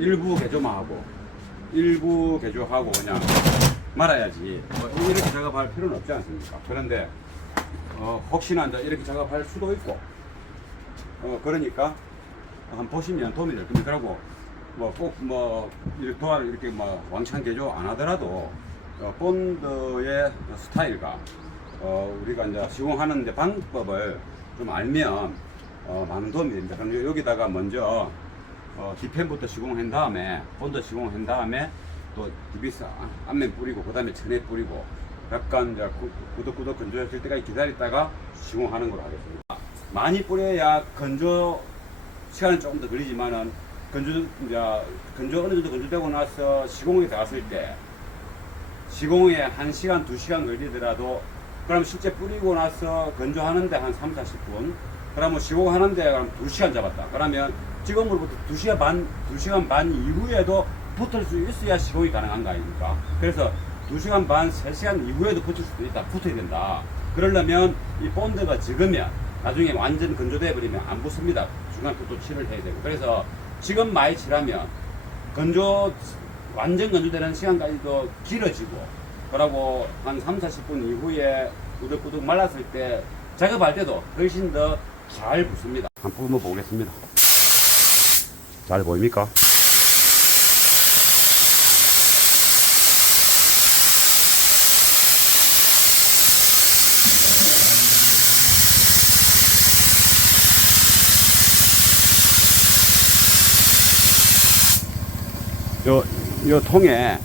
일부 개조만 하고 일부 개조하고 그냥 말아야지 이렇게 작업할 필요는 없지 않습니까? 그런데 혹시나 이제 이렇게 작업할 수도 있고 그러니까 한번 보시면 도움이 될 겁니다. 그러고 뭐 꼭 뭐 도화를 이렇게 뭐 왕창 개조 안 하더라도 본드의 스타일과 우리가 이제 시공하는 데 방법을 좀 알면 많은 도움이 됩니다. 그럼 여기다가 먼저 디펜부터 시공한 다음에 본드 시공한 다음에 또 디비스 앞면 뿌리고 그 다음에 천에 뿌리고 약간 이제 구덕구덕 건조해질 때까지 기다렸다가 시공하는 걸로 하겠습니다. 많이 뿌려야 건조 시간은 조금 더 걸리지만은 건조 어느 정도 건조되고 나서 시공에 들어갔을 때 시공에 1시간 2시간 걸리더라도 그럼 실제 뿌리고 나서 건조하는데 한 3, 40분 그러면 시공하는데 그럼 2시간 잡았다. 그러면 지금으로부터 2시간 반 이후에도 붙을 수 있어야 시공이 가능한 거 아닙니까? 그래서 2시간 반, 3시간 이후에도 붙을 수도 있다. 붙어야 된다. 그러려면 이 본드가 적으면 나중에 완전 건조돼 버리면 안 붙습니다. 중간 또 칠을 해야 되고. 그래서 지금 많이 칠하면 완전 건조되는 시간까지도 길어지고 그러고 한 3, 40분 이후에 꾸덕꾸덕 말랐을 때 작업할 때도 훨씬 더 잘 붙습니다. 한번 뿜어 보겠습니다. 잘 보입니까? 요 통에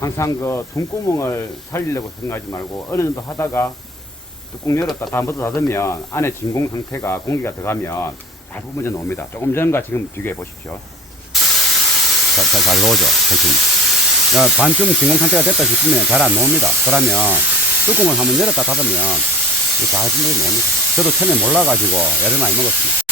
항상 그 숨구멍을 살리려고 생각하지 말고 어느 정도 하다가 뚜껑 열었다 다음부터 닫으면 안에 진공 상태가 공기가 들어가면 잘 뿜어져 나옵니다. 조금 전과 지금 비교해 보십시오. 잘 나오죠. 반쯤 진공 상태가 됐다 싶으면 잘 안 나옵니다. 그러면 뚜껑을 한번 열었다 닫으면 잘 뿜어져 나옵니다. 저도 처음에 몰라가지고 애를 많이 먹었습니다.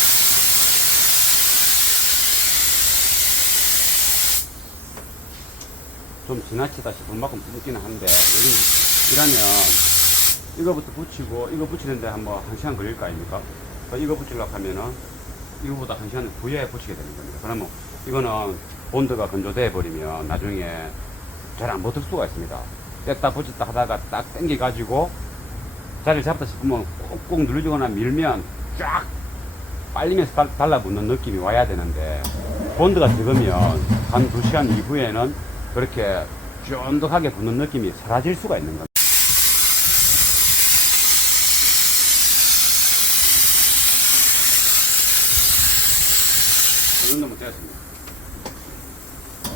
좀 지나치다 싶을 만큼 뿜기는 하는데 이러면 이거부터 붙이고 이거 붙이는데 한 1시간 걸릴 거 아닙니까? 이거 붙이려고 하면은 이거보다 1시간 후에 붙이게 되는 겁니다. 그러면 이거는 본드가 건조돼 버리면 나중에 잘 안 붙을 수가 있습니다. 뺐다 붙였다 하다가 딱 당겨 가지고 자리를 잡다 싶으면 꾹꾹 눌러주거나 밀면 쫙 빨리면서 달라붙는 느낌이 와야 되는데 본드가 적으면 한 2시간 이후에는 그렇게 쫀득하게 붙는 느낌이 사라질 수가 있는 겁니다. 이 정도면 되었습니다.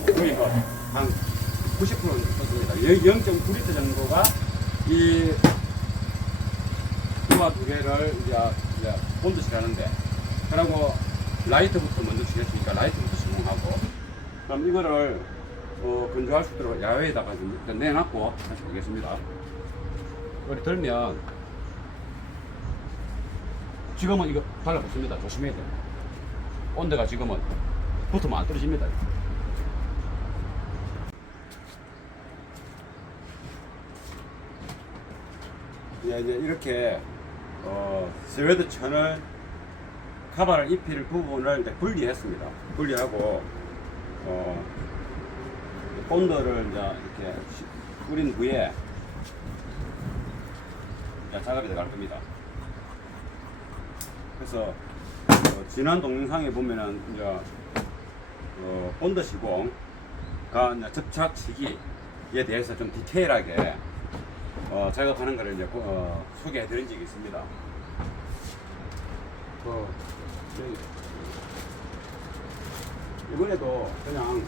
거의 한 90%는 썼습니다. 0.9리터 정도가 이 두와 두 개를 이제 본드 칠하는데 그리고 라이트부터 먼저 칠했으니까 라이트부터 시공하고 그럼 이거를 건조할 수 있도록 야외에다가 일단 내놨고 다시 보겠습니다. 이걸 들면 지금은 이거 달라붙습니다. 조심해야 돼요. 온도가 지금은 붙으면 안 떨어집니다. 이제 이렇게 스웨드 천을 카바를 입힐 부분을 이제 분리했습니다. 분리하고 본드를 이제 이렇게 뿌린 후에 작업이 들어갈 겁니다. 그래서 지난 동영상에 보면은 이제 본드 시공과 접착치기에 대해서 좀 디테일하게 작업하는 것을 이제 소개해 드린 적이 있습니다. 이번에도 그냥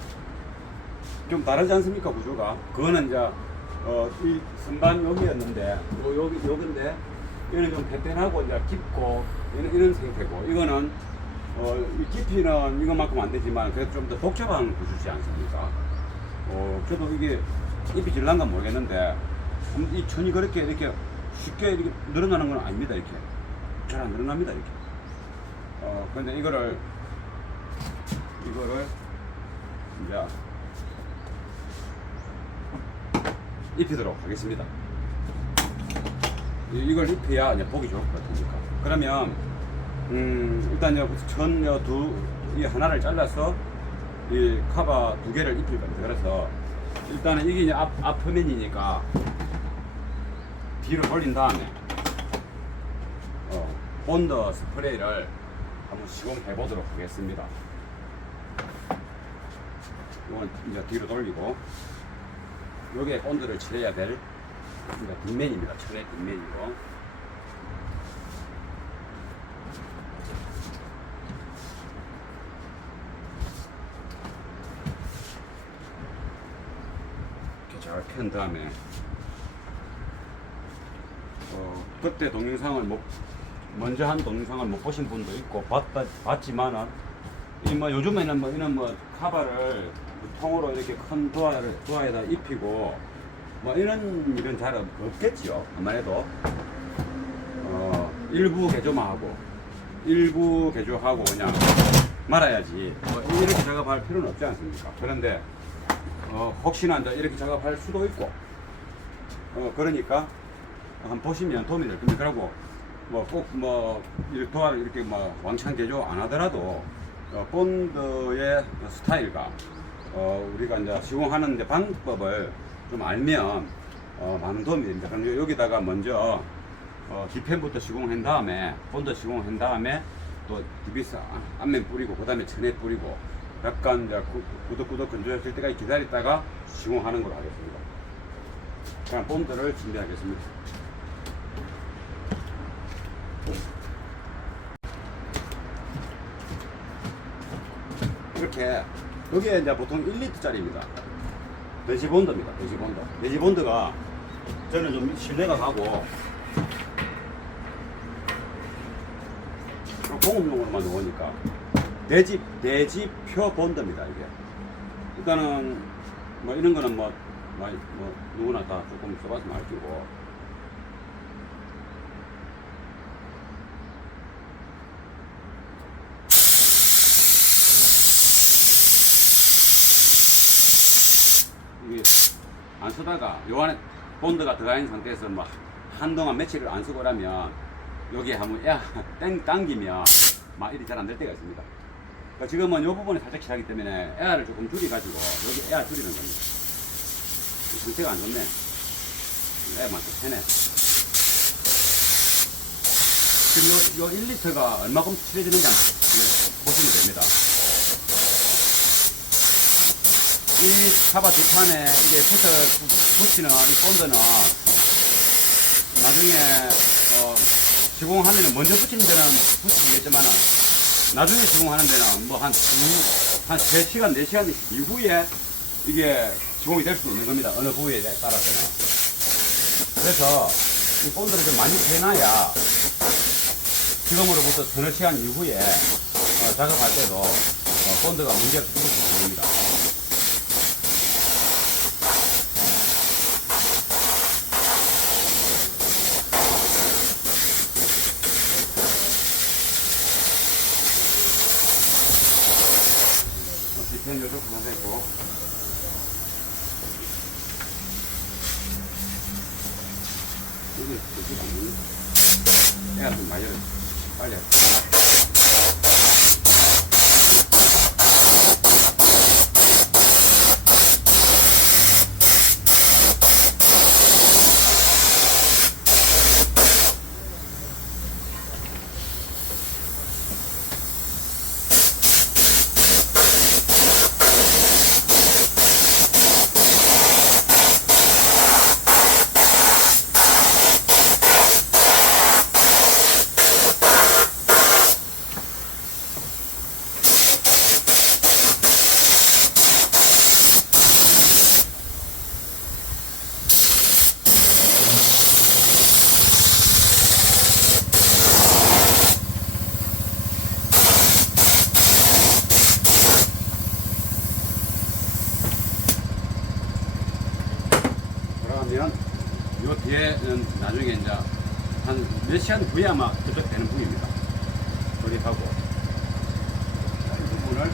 좀 다르지 않습니까? 구조가. 그거는 이제 이 선반 여기였는데 여기인데 얘는 좀 패턴하고 이제 깊고 이런 상태고 이거는 이 깊이는 이것만큼 안 되지만 그래도 좀 더 복잡한 구조지 않습니까? 저도 이게 잎이 질란가 모르겠는데 이 천이 그렇게 이렇게 쉽게 이렇게 늘어나는 건 아닙니다. 이렇게 잘 안 늘어납니다. 이렇게. 근데 이거를 이제 입히도록 하겠습니다. 이걸 입혀야 이제 보기 좋을 것 같으니까. 그러면 일단 이 하나를 잘라서 이 카바 두 개를 입힐 겁니다. 그래서 일단은 이게 이제 앞면이니까 뒤로 돌린 다음에 본드 스프레이를 한번 시공해 보도록 하겠습니다. 이건 이제 뒤로 돌리고 여기에 본드를 칠해야 될 이제 뒷면입니다. 천의 뒷면이고 이렇게 잘 편 다음에 그때 동영상을 먼저 한 동영상을 못 보신 분도 있고 봤지만은 이 뭐 요즘에는 뭐 이런 뭐 카바를 통으로 이렇게 큰 도화에다 입히고 뭐 이런 일은 잘 없겠지요. 아무래도 일부 개조만 하고 일부 개조하고 그냥 말아야지 뭐 이렇게 작업할 필요는 없지 않습니까? 그런데 혹시나 이제 이렇게 작업할 수도 있고 그러니까 한번 보시면 도움이 될 겁니다. 그러고 뭐 꼭 뭐 도화를 이렇게 뭐 왕창 개조 안 하더라도 본드의 스타일과 우리가 이제 시공하는 방법을 좀 알면 많은 도움이 됩니다. 그럼 여기다가 먼저 뒤편부터 시공한 다음에 본드 시공한 다음에 또 디비스 앞면 뿌리고 그 다음에 천에 뿌리고 약간 이제 구덕구덕 건조해질 때까지 기다렸다가 시공하는 걸로 하겠습니다. 그럼 본드를 준비하겠습니다. 이렇게 여기에 이제 보통 1리터짜리입니다. 돼지본드입니다. 돼지본드. 돼지본드가 저는 좀 신뢰가 가고 공업용으로만 넣으니까 돼지표 본드입니다. 이게 일단은 뭐 이런 거는 뭐 누구나 다 조금 써봤으면 알기고. 안 쓰다가 요 안에 본드가 들어가 있는 상태에서 뭐 한동안 며칠을 안 쓰고 라면 여기에 한번 당기면 막 일이 잘 안 될 때가 있습니다. 그러니까 지금은 요 부분이 살짝 시하기 때문에 에어를 조금 줄여가지고 여기 에어 줄이는 겁니다. 상태가 안 좋네. 에어만 더 세네. 지금 요 1리터가 얼마큼 칠해지는지 보시면 됩니다. 이 카바 뒷판에 이게 붙이는 이 본드는 나중에 시공하면 먼저 붙이는 데는 붙이겠지만은 나중에 시공하는 데는 뭐 한 3시간, 4시간 이후에 이게 시공이 될 수 있는 겁니다. 어느 부위에 따라서는. 그래서 이 본드를 좀 많이 해놔야 지금으로부터 서너 시간 이후에 작업할 때도 본드가 문제가 없을 수 있습니다. 뒤편 요쪽 부분했고 여기 애가 좀 많이 빨리 그러면 요 뒤에는 나중에 이제 한 몇 시간 후에 아마 도착되는 부위입니다. 조립하고 이 부분을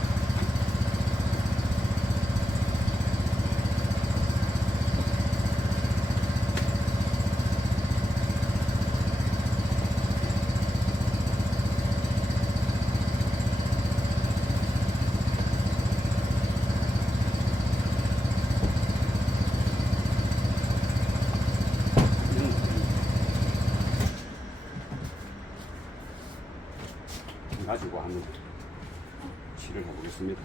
한번 칠을 해보겠습니다.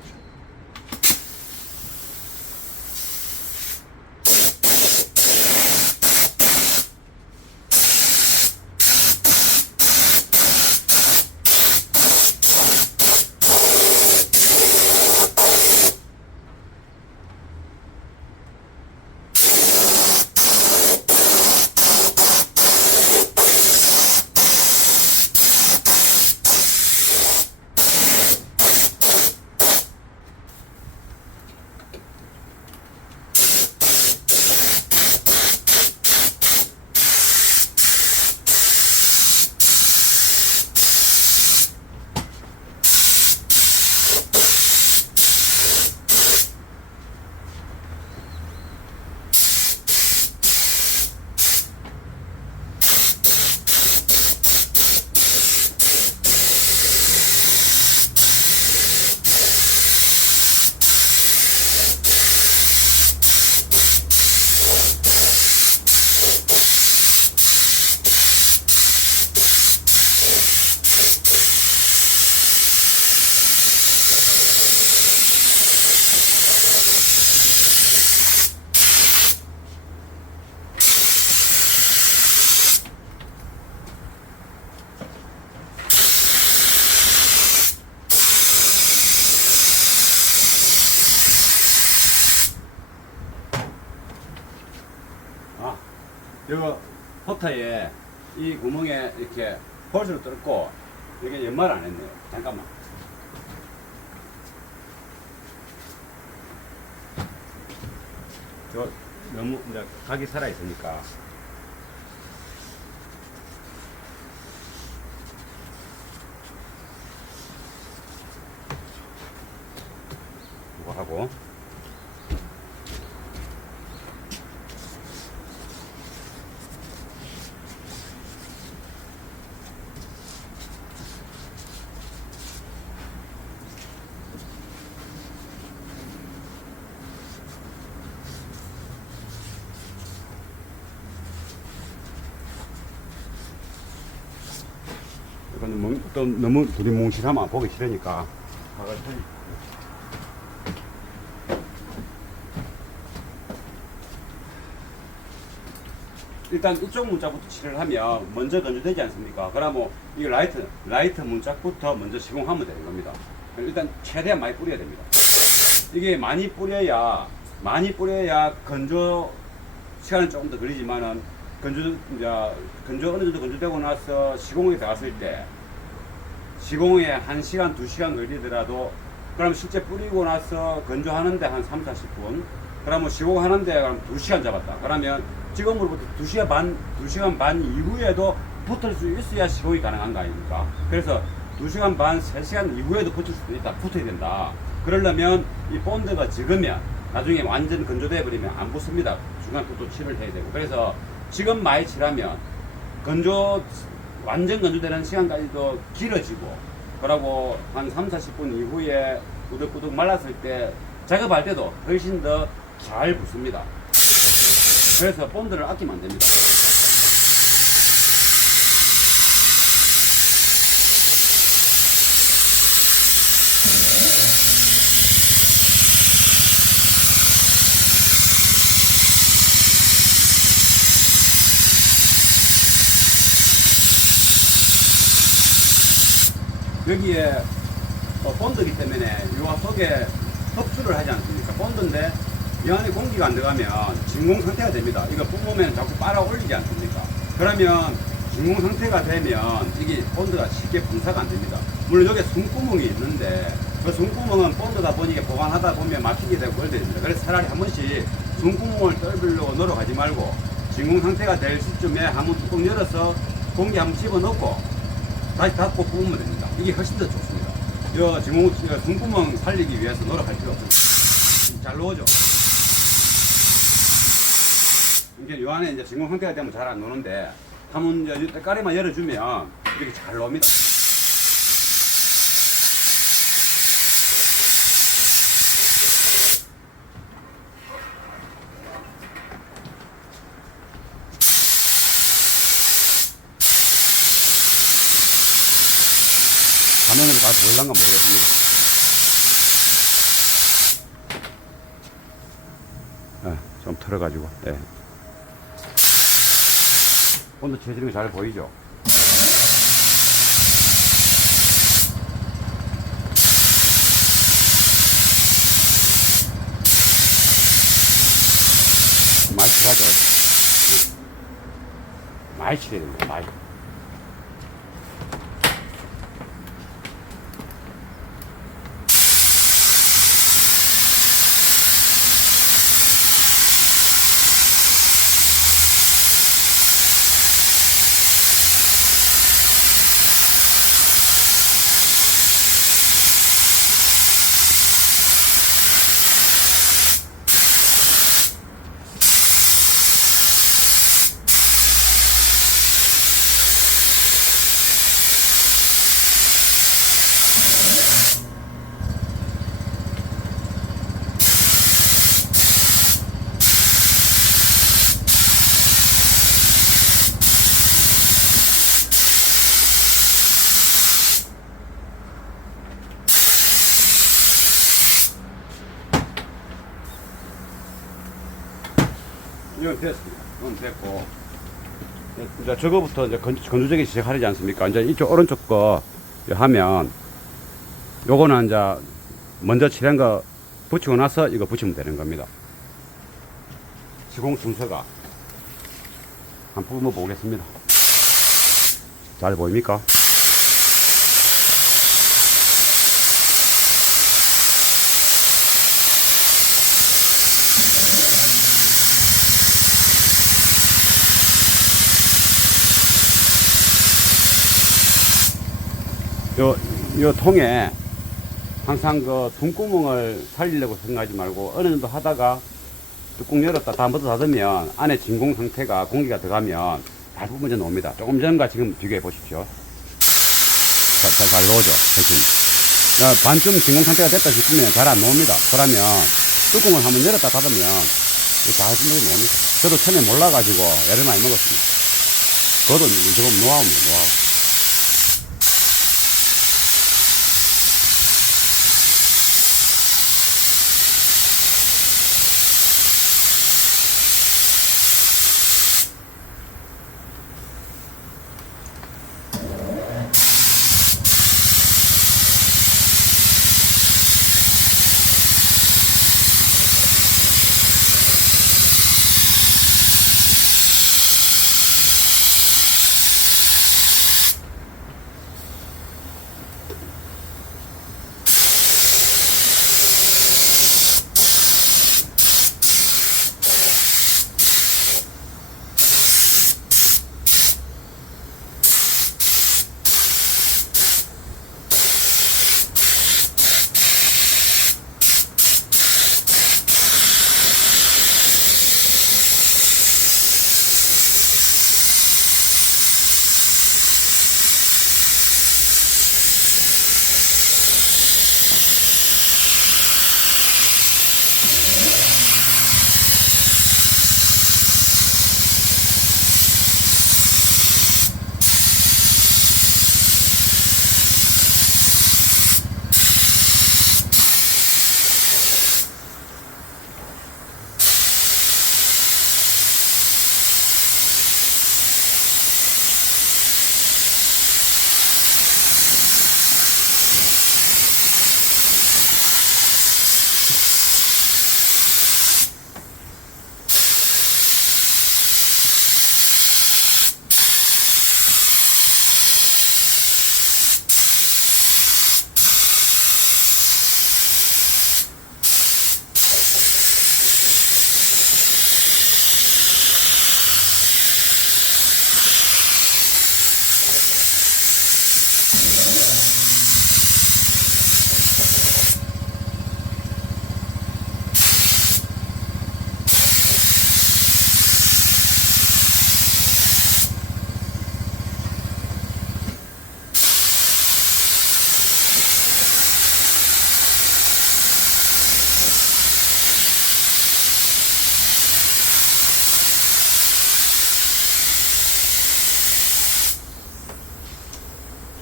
요 포터에 이 구멍에 이렇게 홀수를 뚫고 이게 연말 안 했네요. 잠깐만. 저 너무 이제 각이 살아 있으니까. 이거 하고. 이거는 또 너무 두리뭉실하면 보기 싫으니까 박을 펴니. 일단 이쪽 문짝부터 칠을 하면 먼저 건조되지 않습니까? 그러면 이 라이트 문짝부터 먼저 시공하면 되는 겁니다. 일단 최대한 많이 뿌려야 됩니다. 이게 많이 뿌려야 건조 시간은 조금 더 걸리지만은 건조 어느 정도 건조되고 나서 시공에 들어갔을 때 시공에 1시간, 2시간 걸리더라도 그럼 실제 뿌리고 나서 건조하는데 한 3, 40분 그러면 시공하는데 그럼 2시간 잡았다. 그러면 지금으로부터 2시간 반 이후에도 붙을 수 있어야 시공이 가능한 거 아닙니까? 그래서 2시간 반, 3시간 이후에도 붙을 수도 있다. 붙어야 된다. 그러려면 이 본드가 적으면 나중에 완전 건조돼 버리면 안 붙습니다. 중간 또 칠을 해야 되고. 그래서 지금 많이 칠하면 완전 건조되는 시간까지도 길어지고, 그러고 한 3, 40분 이후에 꾸덕꾸덕 말랐을 때 작업할 때도 훨씬 더 잘 붙습니다. 그래서 본드를 아끼면 안 됩니다. 여기에 본드이기 때문에 요 속에 흡수를 하지 않습니까? 본드인데 이 안에 공기가 안 들어가면 진공 상태가 됩니다. 이거 뿜으면 자꾸 빨아 올리지 않습니까? 그러면 진공 상태가 되면 이게 본드가 쉽게 분사가 안 됩니다. 물론 여기 숨구멍이 있는데 그 숨구멍은 본드다 보니까 보관하다 보면 막히게 되고 그래야 됩니다. 그래서 차라리 한 번씩 숨구멍을 뚫으려고 노력하지 말고 진공 상태가 될 시점에 한번 뚜껑 열어서 공기 한번 집어넣고 다시 닫고 뿜으면 됩니다. 이게 훨씬 더 좋습니다. 이 숨구멍 살리기 위해서 노력할 필요 없습니다. 잘 넣어줘. 이제 이 안에 이제 진공 상태가 되면 잘 안 노는데 한번 이제 때까리만 열어주면 이렇게 잘 나옵니다. 화면으로 다 보일란가 모르겠습니다. 좀 털어가지고. 예. 온도 채지는 게 잘 보이죠? 많이 칠하죠? 많이 칠해야 됩니다. 많이. 이건 됐습니다. 이건 됐고. 이제 저거부터 이제 건조제기 시작하지 않습니까? 이제 이쪽 오른쪽 거 하면, 요거는 이제 먼저 칠한 거 붙이고 나서 이거 붙이면 되는 겁니다. 시공 순서가. 한번 뿜어 보겠습니다. 잘 보입니까? 요 통에 항상 그 tum구멍을 살리려고 생각하지 말고 어느 정도 하다가 뚜껑 열었다 다음부터 닫으면 안에 진공 상태가 공기가 들어가면 잘 부분져 나옵니다. 조금 전과 지금 비교해 보십시오. 잘 나오죠? 반쯤 진공 상태가 됐다 싶으면 잘 안 나옵니다. 그러면 뚜껑을 한번 열었다 닫으면 잘 부분져 나옵니다. 저도 처음에 몰라가지고 애를 많이 먹었습니다. 그것도 조금 노하우입니다. 노하우.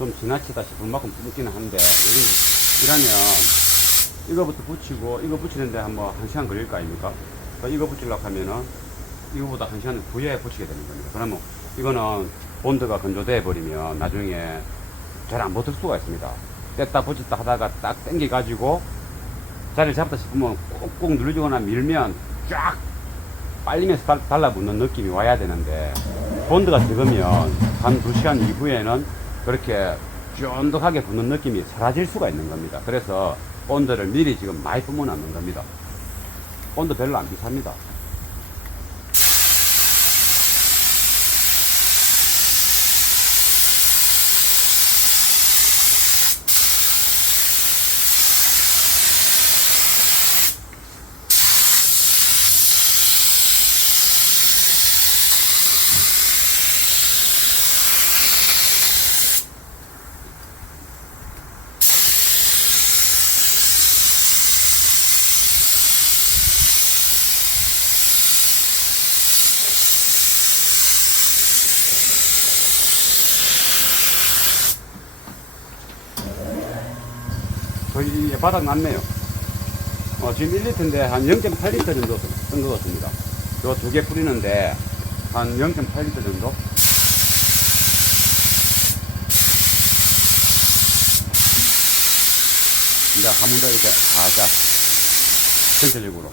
좀 지나치다 싶을 만큼 뿜기는 한데, 이러면 이거부터 붙이고, 이거 붙이는데 한번 1시간 걸릴 거 아닙니까? 이거 붙이려고 하면은, 이거보다 1시간 후에 붙이게 되는 겁니다. 그러면 이거는 본드가 건조돼 버리면 나중에 잘 안 붙을 수가 있습니다. 뗐다 붙였다 하다가 딱 당겨가지고 자리를 잡다 싶으면 꾹꾹 눌러주거나 밀면 쫙 빨리면서 달라붙는 느낌이 와야 되는데, 본드가 적으면 한 2시간 이후에는 그렇게 쫀득하게 붙는 느낌이 사라질 수가 있는 겁니다. 그래서 본드를 미리 지금 많이 뿜어 놨는 겁니다. 본드 별로 안 비쌉니다. 거의 바닥 났네요. 지금 1리터인데 한 0.8리터 정도 쓴 것 같습니다. 요 2개 뿌리는데 한 0.8리터 정도? 이제 한 번 더 이렇게 살짝 전체적으로.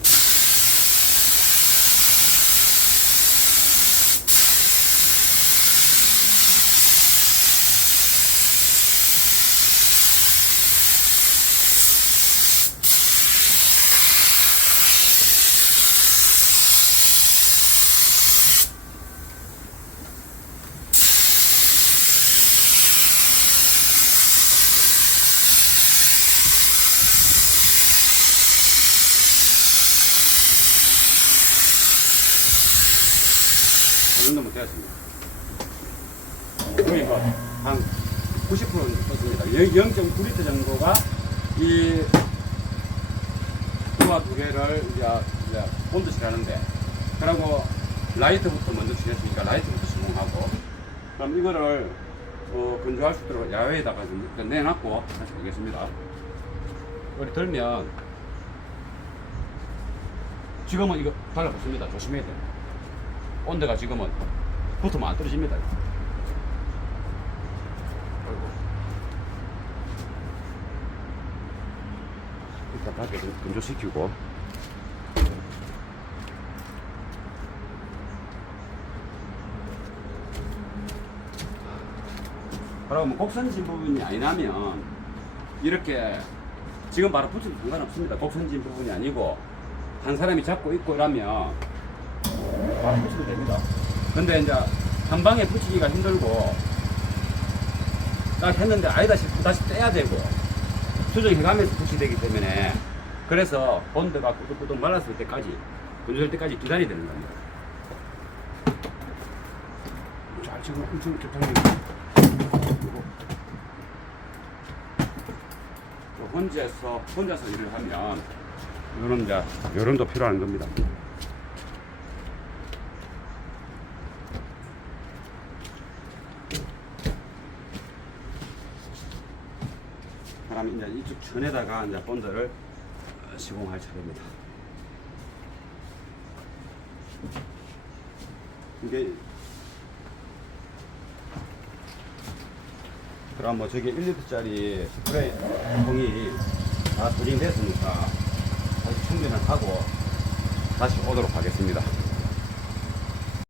이 정도면 되었습니다. 거의 한 90%는 떴습니다. 0.9리터 정도가 이 두와 두 개를 이제 본드 칠하는데, 그리고 라이트부터 먼저 칠했으니까 라이트부터 시공하고, 그럼 이거를 건조할 수 있도록 야외에다가 좀 내놨고 다시 보겠습니다. 여기 들면 지금은 이거 달라붙습니다. 조심해야 돼요. 온도가 지금은 붙으면 안 떨어집니다. 일단 밖에 좀 건조시키고, 그리고 뭐 곡선진 부분이 아니라면 이렇게 지금 바로 붙여도 상관없습니다. 곡선진 부분이 아니고 한 사람이 잡고 있고 이러면 바로 붙이면 됩니다. 근데 이제 한 방에 붙이기가 힘들고 딱 했는데 아니다 싶으면 다시 떼야 되고 수정해가면서 붙이게 되기 때문에, 그래서 본드가 꾸덕꾸덕 말랐을 때까지, 건조될 때까지 기다려야 되는 겁니다. 자, 지금 엄청 좋다니. 혼자서 일을 하면 요런 이제 요런도 필요한 겁니다. 그럼 이제 이쪽 천에다가 이제 본드를 시공할 차례입니다. 이게 그럼 뭐 저기 1리터짜리 스프레이 통이 다 도진됐으니까 다시 충전을 하고 다시 오도록 하겠습니다.